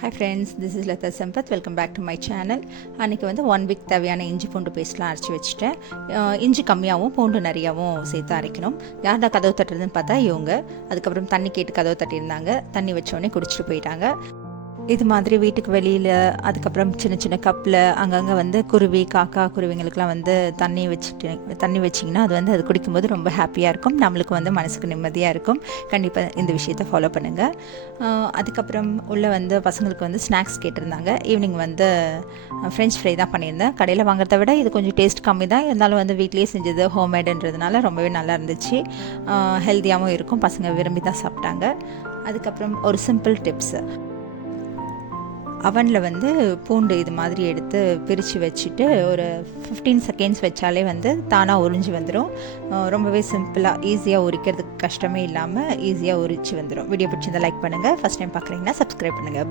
Hi friends, this is Latha Sampath. Welcome back to my channel. அன்றைக்கி வந்து 1 week தேவையான இஞ்சி பூண்டு பேஸ்ட்லாம் அரைச்சி வச்சுட்டேன். இஞ்சி கம்மியாகவும் பூண்டு நிறையாவும் சேர்த்து அரைக்கணும். யார்டா கதவு தட்டுறதுன்னு பார்த்தா இவங்க. அதுக்கப்புறம் தண்ணி கேட்டு கதவு தட்டியிருந்தாங்க. தண்ணி வச்சோடனே குடிச்சிட்டு போயிட்டாங்க. இது மாதிரி வீட்டுக்கு வெளியில், அதுக்கப்புறம் சின்ன சின்ன கப்பில் அங்கங்கே வந்து குருவி, காக்கா, குருவிங்களுக்கெலாம் வந்து தண்ணி வச்சிங்கன்னா அது வந்து அது குடிக்கும்போது ரொம்ப ஹாப்பியாக இருக்கும். நம்மளுக்கு வந்து மனசுக்கு நிம்மதியாக இருக்கும். கண்டிப்பாக இந்த விஷயத்தை ஃபாலோ பண்ணுங்கள். அதுக்கப்புறம் உள்ள வந்து பசங்களுக்கு வந்து ஸ்நாக்ஸ் கேட்டிருந்தாங்க. ஈவினிங் வந்து ஃப்ரெஞ்ச் ஃப்ரை தான் பண்ணியிருந்தேன். கடையில் வாங்குறத விட இது கொஞ்சம் டேஸ்ட் கம்மி தான் இருந்தாலும் வந்து வீட்லேயே செஞ்சது, ஹோம்மேடுன்றதுனால ரொம்பவே நல்லா இருந்துச்சு. ஹெல்த்தியாகவும் இருக்கும். பசங்க விரும்பி தான் சாப்பிட்டாங்க. அதுக்கப்புறம் ஒரு சிம்பிள் டிப்ஸு, அவனில் வந்து பூண்டு இது மாதிரி எடுத்து பிரித்து வச்சுட்டு ஒரு 15 செகண்ட்ஸ் வச்சாலே வந்து தானாக உறிஞ்சி வந்துடும். ரொம்பவே சிம்பிளாக, ஈஸியாக உரிக்கிறதுக்கு கஷ்டமே இல்லாமல் ஈஸியாக உரிச்சு வந்துடும். வீடியோ பிடிச்சிருந்தால் லைக் பண்ணுங்கள். ஃபஸ்ட் டைம் பார்க்குறீங்கன்னா சப்ஸ்கிரைப் பண்ணுங்கள்.